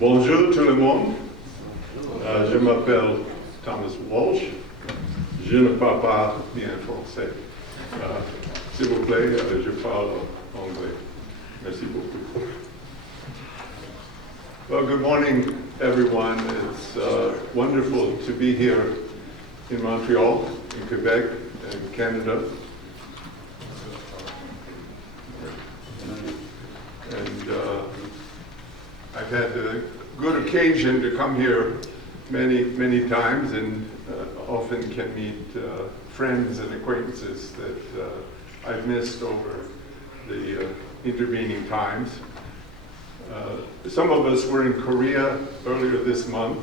Bonjour tout le monde. Je m'appelle Thomas Walsh. Je ne parle pas bien français. S'il vous plaît, je parle anglais. Merci beaucoup. Well, good morning, everyone. It's wonderful to be here in Montreal, in Quebec, and Canada. And I've had a good occasion to come here many times, and often can meet friends and acquaintances that I've missed over the intervening times. Some of us were in Korea earlier this month,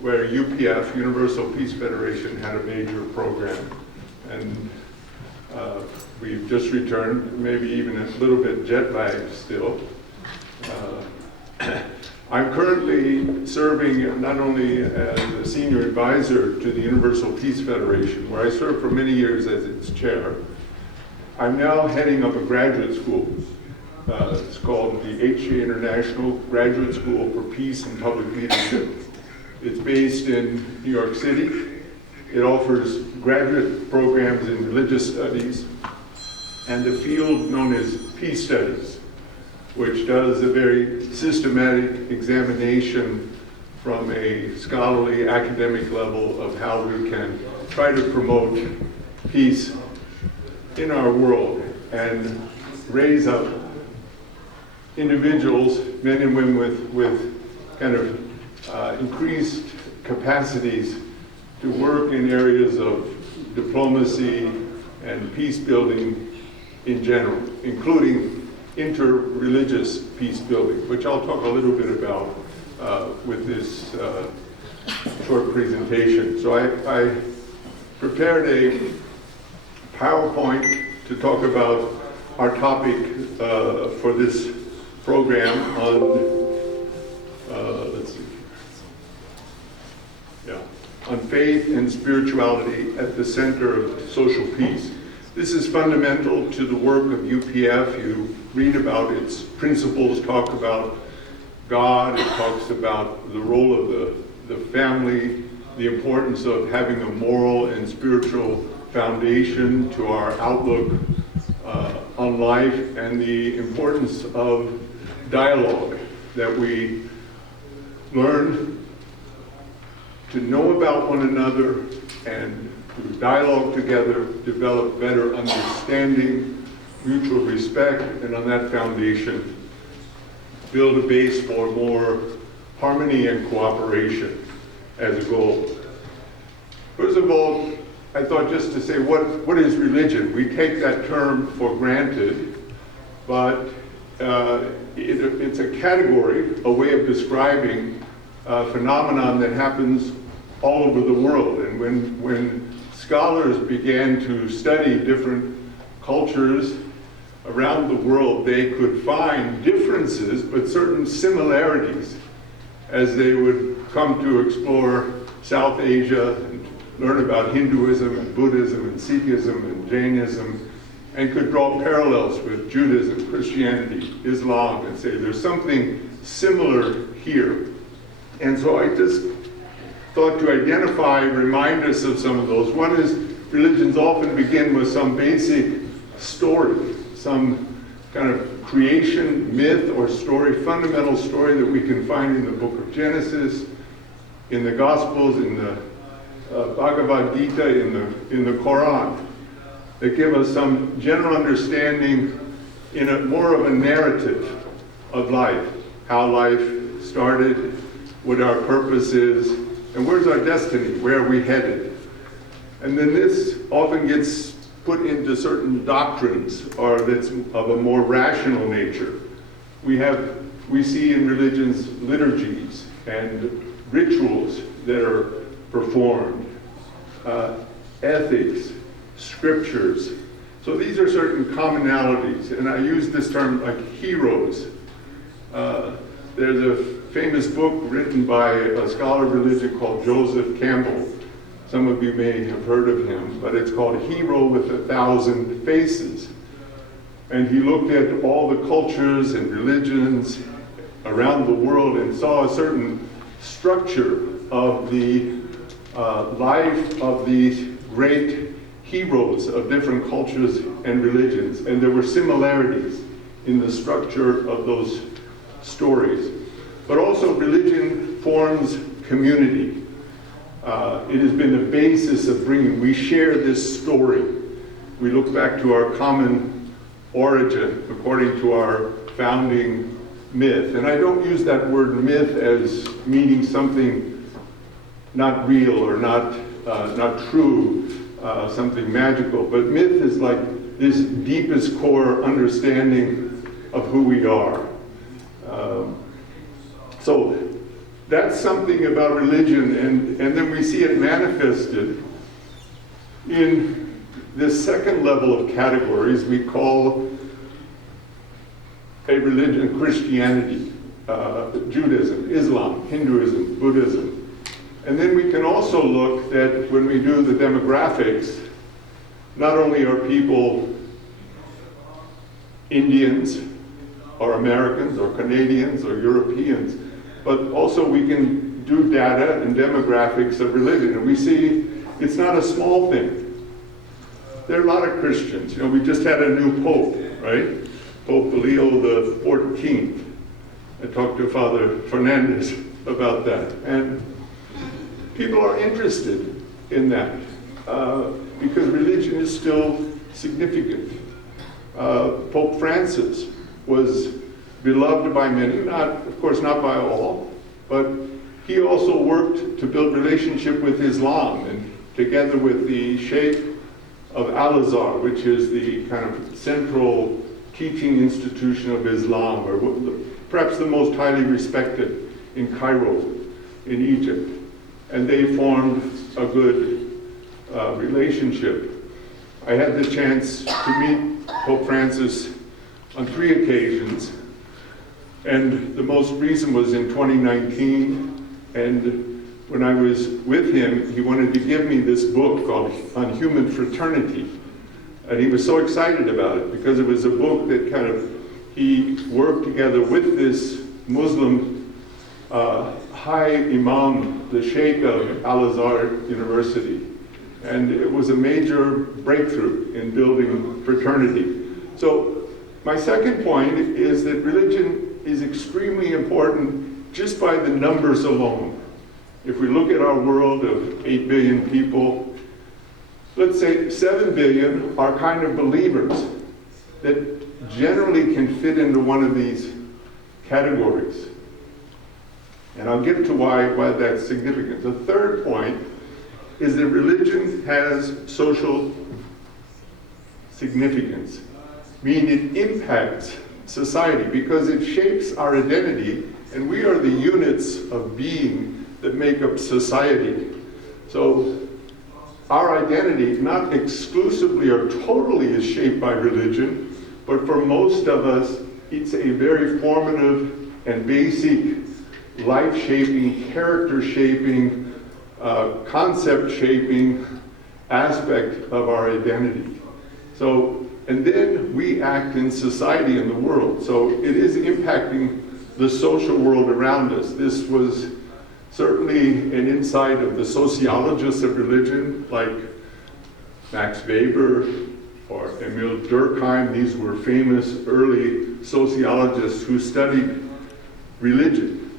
where UPF, Universal Peace Federation, had a major program. And we've just returned, maybe even a little bit jet lagged still. I'm currently serving not only as a senior advisor to the Universal Peace Federation, where I served for many years as its chair. I'm now heading up a graduate school. It's called the HA International Graduate School for Peace and Public Leadership. It's based in New York City. It offers graduate programs in religious studies and a field known as peace studies, which does a very systematic examination from a scholarly academic level of how we can try to promote peace in our world and raise up individuals, men and women with kind of increased capacities to work in areas of diplomacy and peace building in general, including inter-religious peace building, which I'll talk a little bit about with this short presentation. So I prepared a PowerPoint to talk about our topic for this program on, let's see, on faith and spirituality at the center of social peace. This is fundamental to the work of UPF. You read about its principles, talk about God, it talks about the role of the family, the importance of having a moral and spiritual foundation to our outlook on life, and the importance of dialogue, that we learn to know about one another and through dialogue together develop better understanding, mutual respect, and on that foundation build a base for more harmony and cooperation as a goal. First of all, I thought just to say what is religion? We take that term for granted, but it's a category, a way of describing a phenomenon that happens all over the world. And when scholars began to study different cultures around the world, they could find differences but certain similarities as they would come to explore South Asia and learn about Hinduism and Buddhism and Sikhism and Jainism, and could draw parallels with Judaism, Christianity, Islam, and say there's something similar here. And so I just thought to identify, remind us of some of those. One is religions often begin with some basic story, some kind of creation myth or story, fundamental story that we can find in the book of Genesis, in the Gospels, in the Bhagavad Gita, in the Quran, that give us some general understanding in a more of a narrative of life, how life started, what our purpose is, and where's our destiny, where are we headed. And then this often gets put into certain doctrines or that's of a more rational nature. We see in religions liturgies and rituals that are performed, ethics, scriptures. So these are certain commonalities, and I use this term like heroes. There's a famous book written by a scholar of religion called Joseph Campbell. Some of you may have heard of him, but it's called Hero with 1,000 Faces. And he looked at all the cultures and religions around the world and saw a certain structure of the life of these great heroes of different cultures and religions. And there were similarities in the structure of those stories. But also religion forms community. It has been the basis of bringing, we share this story. We look back to our common origin according to our founding myth. And I don't use that word myth as meaning something not real or not true, something magical. But myth is like this deepest core understanding of who we are. So that's something about religion, and then we see it manifested in this second level of categories we call a religion, Christianity, Judaism, Islam, Hinduism, Buddhism. And then we can also look that when we do the demographics, not only are people Indians or Americans or Canadians or Europeans, but also we can do data and demographics of religion. And we see it's not a small thing. There are a lot of Christians. You know, we just had a new pope, right? Pope Leo the 14th. I talked to Father Fernandez about that. And people are interested in that because religion is still significant. Pope Francis was beloved by many, of course not by all, but he also worked to build relationship with Islam, and together with the Sheikh of Al-Azhar, which is the kind of central teaching institution of Islam, or perhaps the most highly respected in Cairo, in Egypt. And they formed a good relationship. I had the chance to meet Pope Francis on 3 occasions, and the most recent was in 2019, and when I was with him, he wanted to give me this book called On Human Fraternity, and he was so excited about it because it was a book that kind of, he worked together with this Muslim high imam, the Sheikh of Al-Azhar University, and it was a major breakthrough in building fraternity. So my second point is that religion is extremely important just by the numbers alone. If we look at our world of 8 billion people, let's say 7 billion are kind of believers that generally can fit into one of these categories. And I'll get to why that's significant. The third point is that religion has social significance, meaning it impacts society because it shapes our identity, and we are the units of being that make up society. So our identity, not exclusively or totally, is shaped by religion, but for most of us, it's a very formative and basic life-shaping, character-shaping, concept-shaping aspect of our identity. So, and then we act in society and the world. So it is impacting the social world around us. This was certainly an insight of the sociologists of religion, like Max Weber or Emil Durkheim. These were famous early sociologists who studied religion.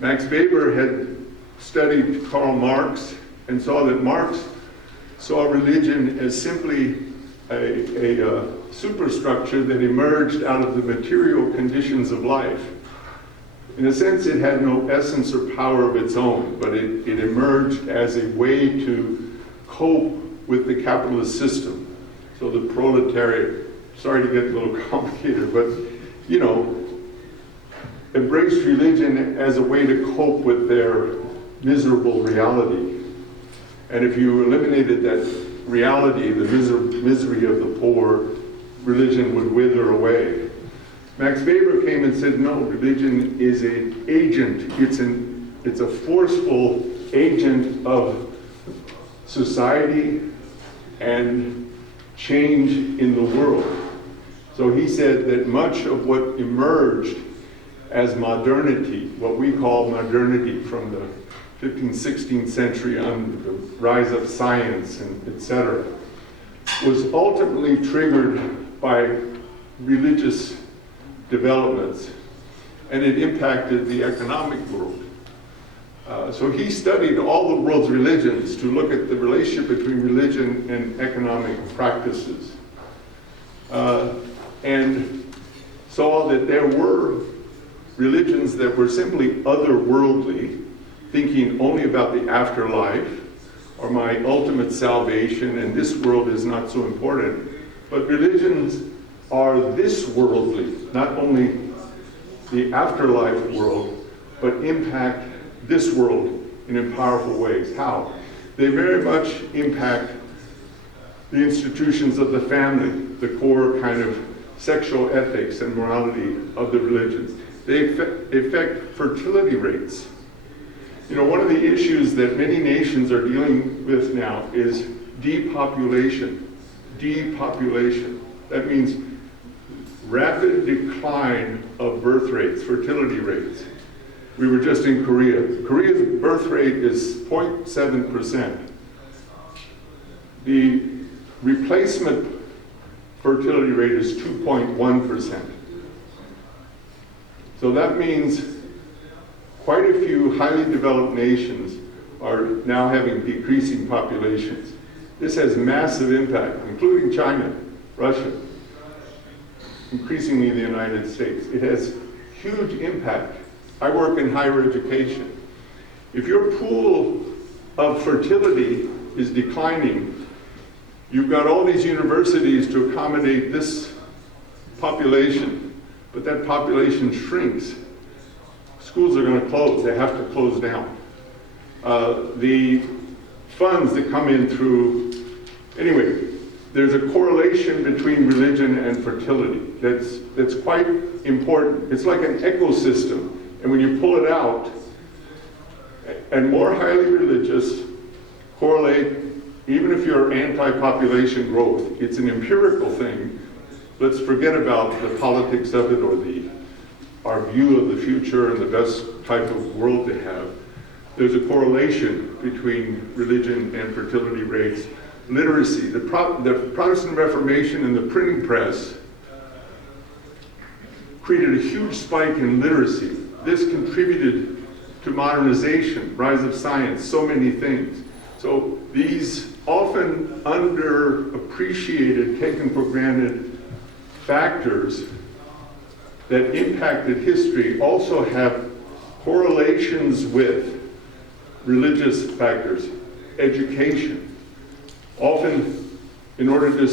Max Weber had studied Karl Marx and saw that Marx saw religion as simply a superstructure that emerged out of the material conditions of life. In a sense, it had no essence or power of its own, but it emerged as a way to cope with the capitalist system. So the proletariat, sorry to get a little complicated, but you know, embraced religion as a way to cope with their miserable reality. And if you eliminated that reality, the misery of the poor, religion would wither away. Max Weber came and said, no, religion is an agent. It's a forceful agent of society and change in the world. So he said that much of what emerged as modernity, what we call modernity from the 15th, 16th century on the rise of science and etc., was ultimately triggered by religious developments, and it impacted the economic world. So he studied all the world's religions to look at the relationship between religion and economic practices, and saw that there were religions that were simply otherworldly, thinking only about the afterlife or my ultimate salvation, and this world is not so important. But religions are this worldly, not only the afterlife world, but impact this world in powerful ways. How? They very much impact the institutions of the family, the core kind of sexual ethics and morality of the religions. They affect fertility rates. You know, one of the issues that many nations are dealing with now is depopulation. Depopulation. That means rapid decline of birth rates, fertility rates. We were just in Korea. Korea's birth rate is 0.7%. The replacement fertility rate is 2.1%. So that means quite a few highly developed nations are now having decreasing populations. This has massive impact, including China, Russia, increasingly the United States. It has huge impact. I work in higher education. If your pool of fertility is declining, you've got all these universities to accommodate this population, but that population shrinks. Schools are going to close. They have to close down. The funds that come in through, anyway, there's a correlation between religion and fertility that's quite important. It's like an ecosystem. And when you pull it out, and more highly religious correlate, even if you're anti-population growth, it's an empirical thing. Let's forget about the politics of it or our view of the future and the best type of world to have. There's a correlation between religion and fertility rates. Literacy, the Protestant Reformation and the printing press created a huge spike in literacy. This contributed to modernization, rise of science, so many things. So these often underappreciated, taken for granted factors that impacted history also have correlations with religious factors, education. Often, in order to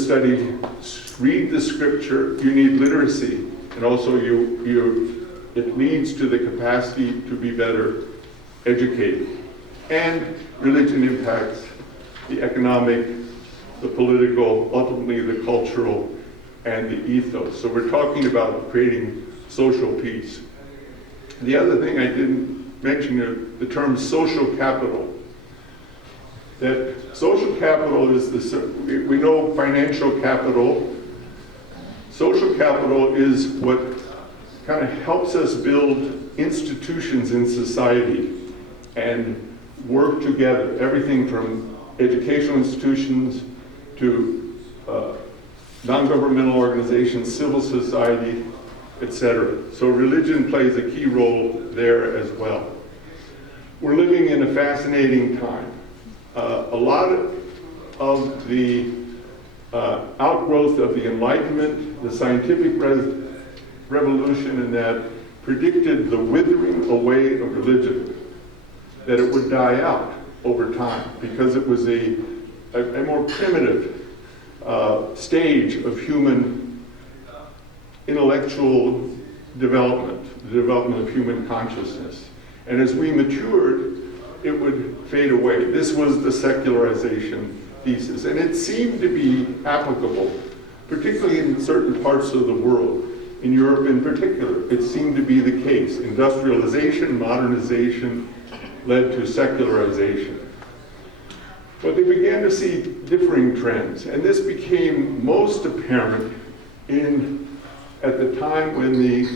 read the scripture, you need literacy, and also it leads to the capacity to be better educated. And religion impacts the economic, the political, ultimately the cultural, and the ethos. So we're talking about creating social peace. The other thing I didn't mention, the term social capital. That social capital is we know financial capital. Social capital is what kind of helps us build institutions in society and work together. Everything from educational institutions to non-governmental organizations, civil society, etc. So religion plays a key role there as well. We're living in a fascinating time. A lot of the outgrowth of the Enlightenment, the scientific revolution, and that predicted the withering away of religion, that it would die out over time because it was a more primitive stage of human intellectual development, the development of human consciousness. And as we matured, it would fade away. This was the secularization thesis, and it seemed to be applicable, particularly in certain parts of the world. In Europe in particular, it seemed to be the case. Industrialization, modernization led to secularization. But they began to see differing trends, and this became most apparent at the time when the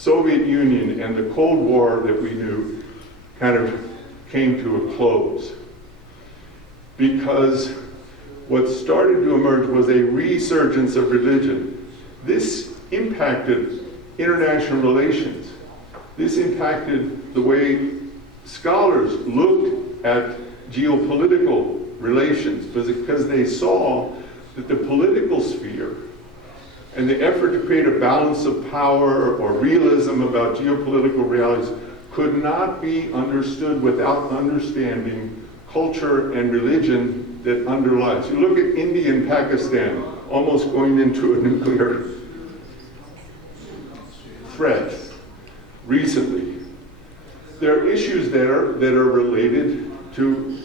Soviet Union and the Cold War that we knew kind of came to a close. Because what started to emerge was a resurgence of religion. This impacted international relations. This impacted the way scholars looked at geopolitical relations, because they saw that the political sphere and the effort to create a balance of power or realism about geopolitical realities could not be understood without understanding culture and religion that underlies. You look at India and Pakistan almost going into a nuclear threat recently. There are issues there that are related to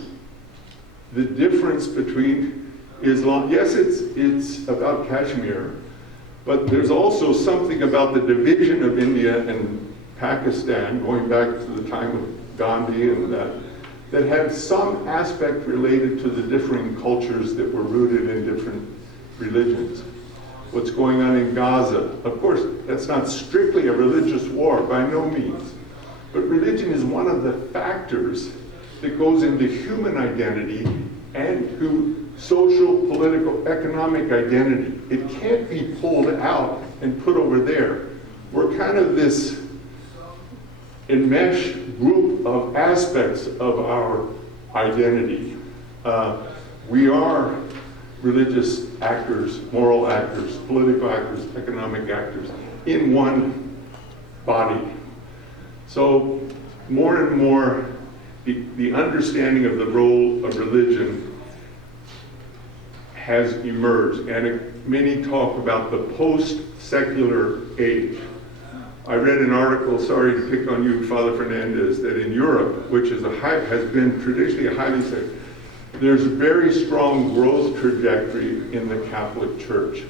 the difference between Islam. Yes, it's about Kashmir, but there's also something about the division of India and Pakistan, going back to the time of Gandhi and that had some aspect related to the differing cultures that were rooted in different religions. What's going on in Gaza, of course, that's not strictly a religious war, by no means. But religion is one of the factors that goes into human identity and to social, political, economic identity. It can't be pulled out and put over there. We're kind of this enmeshed group of aspects of our identity. We are religious actors, moral actors, political actors, economic actors in one body. So more and more, the understanding of the role of religion has emerged, and many talk about the post-secular age. I read an article, sorry to pick on you, Father Fernandez, that in Europe, which is has been traditionally a highly secular, there's a very strong growth trajectory in the Catholic Church.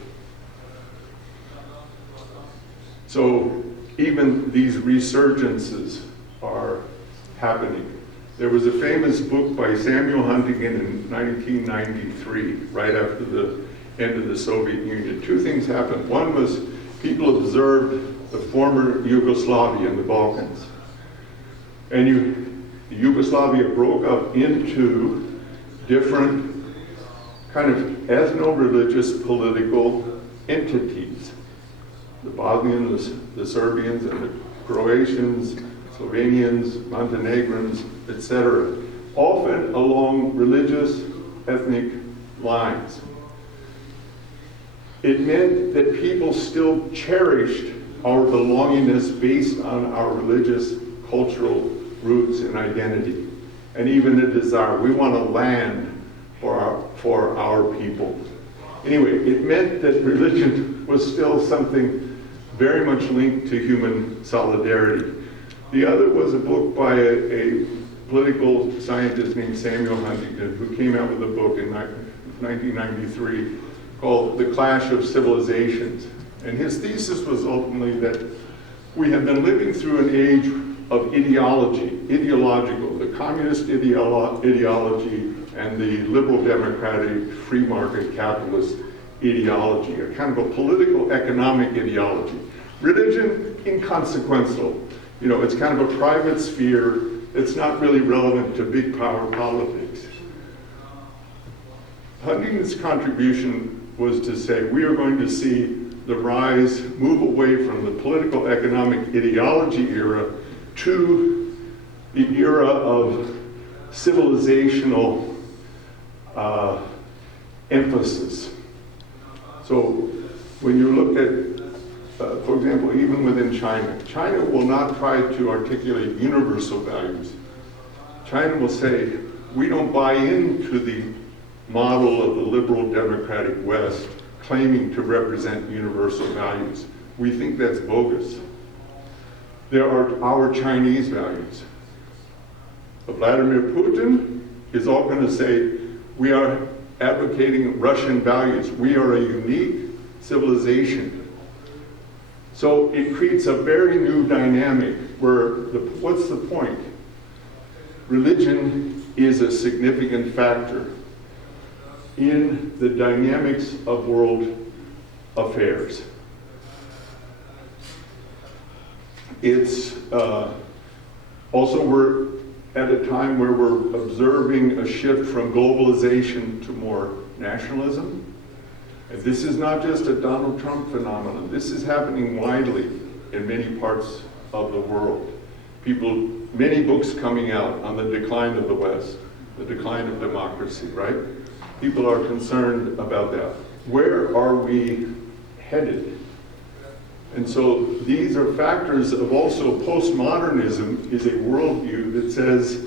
So even these resurgences are happening. There was a famous book by Samuel Huntington in 1993, right after the end of the Soviet Union. Two things happened. One was people observed the former Yugoslavia and the Balkans. And Yugoslavia broke up into different kind of ethno-religious political entities. The Bosnians, the Serbians, and the Croatians, Slovenians, Montenegrins, etc., often along religious, ethnic lines. It meant that people still cherished our belongingness based on our religious, cultural roots and identity, and even a desire. We want a land for our people. Anyway, it meant that religion was still something very much linked to human solidarity. The other was a book by a political scientist named Samuel Huntington, who came out with a book in 1993 called The Clash of Civilizations. And his thesis was ultimately that we have been living through an age of ideological, the communist ideology and the liberal democratic free market capitalist ideology, a kind of a political economic ideology. Religion, inconsequential. You know, it's kind of a private sphere. It's not really relevant to big power politics. Huntington's contribution was to say we are going to see the rise, move away from the political economic ideology era to the era of civilizational emphasis. So when you look at, for example, even within China, China will not try to articulate universal values. China will say, we don't buy into the model of the liberal democratic West claiming to represent universal values. We think that's bogus. There are our Chinese values. But Vladimir Putin is all going to say, we are advocating Russian values. We are a unique civilization. So it creates a very new dynamic where, what's the point? Religion is a significant factor in the dynamics of world affairs. It's also we're at a time where we're observing a shift from globalization to more nationalism. And this is not just a Donald Trump phenomenon. This is happening widely in many parts of the world. Many books coming out on the decline of the West, the decline of democracy, right? People are concerned about that. Where are we headed? And so these are factors of also postmodernism is a worldview that says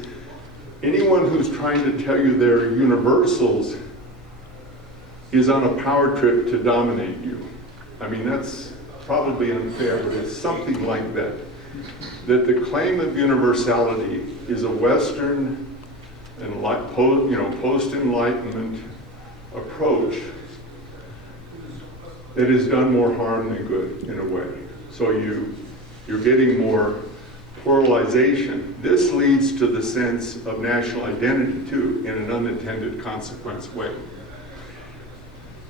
anyone who's trying to tell you they're universals is on a power trip to dominate you. I mean, that's probably unfair, but it's something like that. That the claim of universality is a Western and post-Enlightenment approach that has done more harm than good in a way. So you're getting more pluralization. This leads to the sense of national identity too, in an unintended consequence way.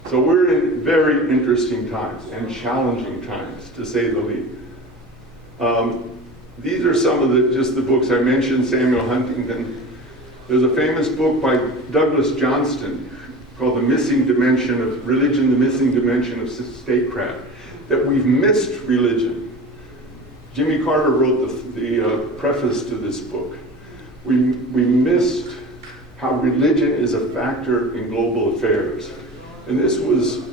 So we're in very interesting times and challenging times, to say the least. These are some of the books I mentioned. Samuel Huntington. There's a famous book by Douglas Johnston called The Missing Dimension of Religion, the Missing Dimension of Statecraft, that we've missed religion. Jimmy Carter wrote the preface to this book. We missed how religion is a factor in global affairs. And this was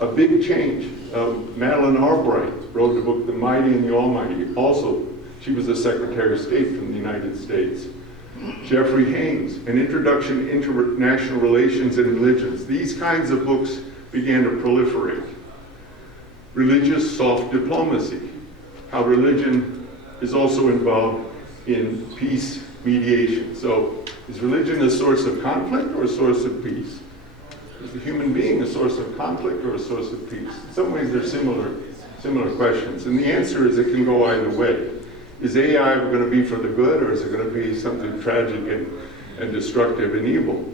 a big change. Madeleine Albright wrote the book, The Mighty and the Almighty. Also, she was a Secretary of State from the United States. Jeffrey Haynes, An Introduction to International Relations and Religions. These kinds of books began to proliferate. Religious soft diplomacy, how religion is also involved in peace mediation. So, is religion a source of conflict or a source of peace? Is the human being a source of conflict or a source of peace? In some ways they're similar questions. And the answer is it can go either way. Is AI going to be for the good, or is it going to be something tragic and destructive and evil?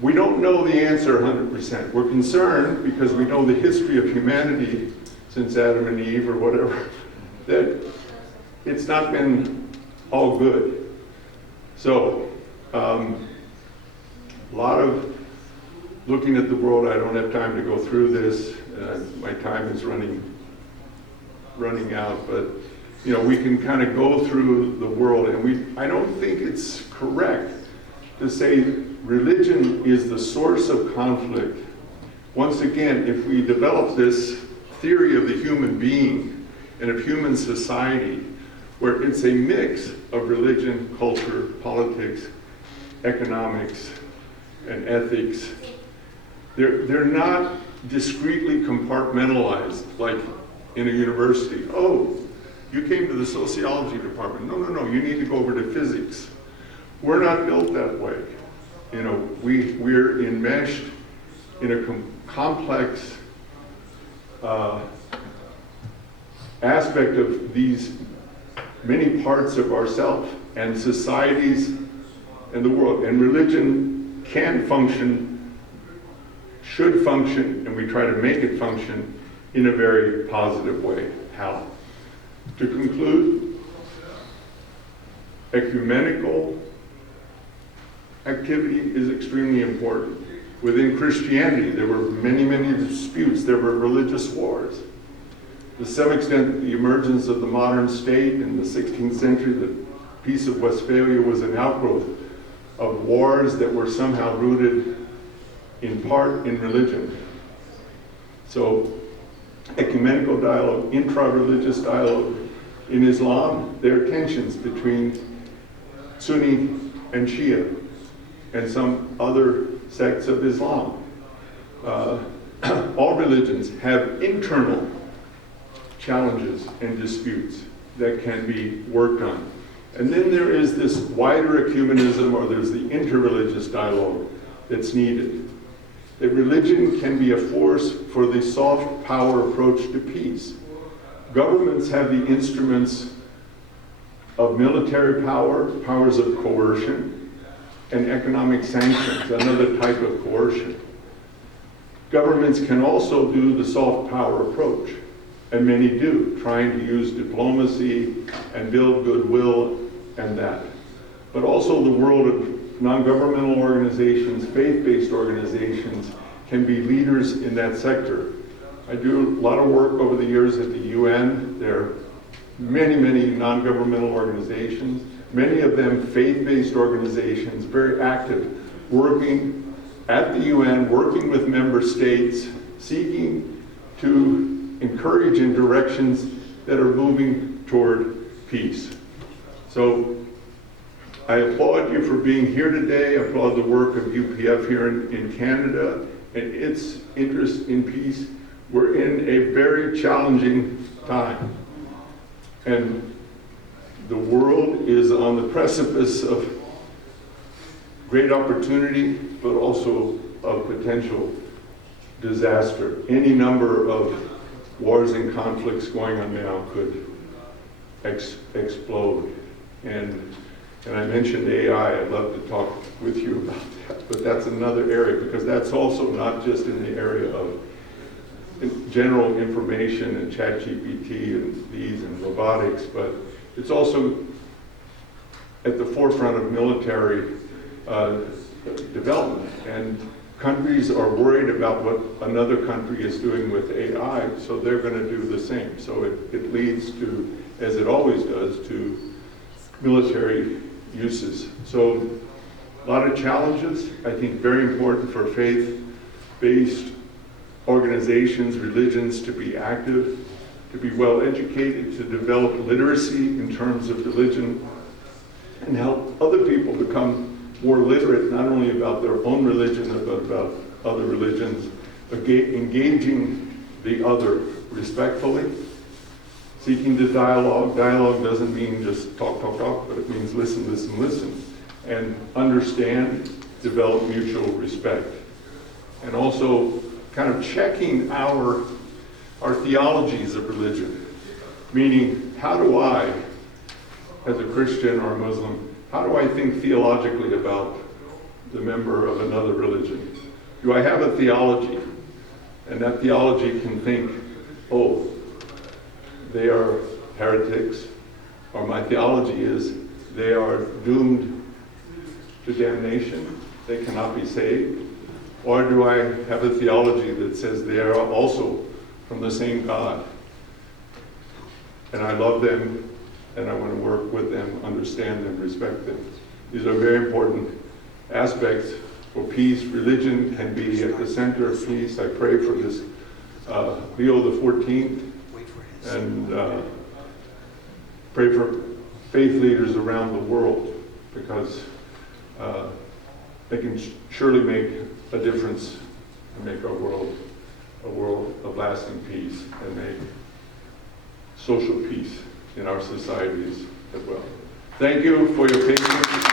We don't know the answer 100%. We're concerned because we know the history of humanity since Adam and Eve or whatever, that it's not been all good. So, a lot of looking at the world. I don't have time to go through this. My time is running out, but we can kind of go through the world, and I don't think it's correct to say religion is the source of conflict. Once again, if we develop this theory of the human being and of human society, where it's a mix of religion, culture, politics, economics, and ethics, they're not discretely compartmentalized like in a university. Oh, you came to the sociology department. No, you need to go over to physics. We're not built that way. We're enmeshed in a complex aspect of these many parts of ourselves and societies and the world. And religion can function, should function, and we try to make it function in a very positive way. How? To conclude, ecumenical activity is extremely important. Within Christianity, there were many, many disputes. There were religious wars. To some extent, the emergence of the modern state in the 16th century, the Peace of Westphalia, was an outgrowth of wars that were somehow rooted in part in religion. So, ecumenical dialogue, intra-religious dialogue. In Islam, there are tensions between Sunni and Shia and some other sects of Islam. All religions have internal challenges and disputes that can be worked on. And then there is this wider ecumenism, or there's the interreligious dialogue that's needed. That religion can be a force for the soft power approach to peace. Governments have the instruments of military power, powers of coercion, and economic sanctions, another type of coercion. Governments can also do the soft power approach. and many do, trying to use diplomacy and build goodwill and that. But also the world of non-governmental organizations, faith-based organizations, can be leaders in that sector. I do a lot of work over the years at the UN. There are many, many non-governmental organizations, many of them faith-based organizations, very active, working at the UN, working with member states, seeking to encourage in directions that are moving toward peace. So I applaud you for being here today. I applaud the work of UPF here in Canada and its interest in peace. We're in a very challenging time. And the world is on the precipice of great opportunity, but also of potential disaster. Any number of wars and conflicts going on now could explode. And I mentioned AI. I'd love to talk with you about that, but that's another area, because that's also not just in the area of general information and ChatGPT and these and robotics, but it's also at the forefront of military development. And countries are worried about what another country is doing with AI, so they're going to do the same. So it leads to, as it always does, to military uses. So a lot of challenges, I think very important for faith-based organizations, religions to be active, to be well educated, to develop literacy in terms of religion, and help other people become more literate, not only about their own religion, but about other religions, engaging the other respectfully, seeking to dialogue. Dialogue doesn't mean just talk, but it means listen, and understand, develop mutual respect. And also kind of checking our theologies of religion, meaning how do I, as a Christian or a Muslim, how do I think theologically about the member of another religion? Do I have a theology? And that theology can think, oh, they are heretics, or my theology is they are doomed to damnation, they cannot be saved. Or do I have a theology that says they are also from the same God, and I love them, and I want to work with them, understand them, respect them? These are very important aspects for peace. Religion can be at the center of peace. I pray for this Leo the 14th, and pray for faith leaders around the world, because they can surely make a difference and make our world a world of lasting peace, and make social peace in our societies as well. Thank you for your patience.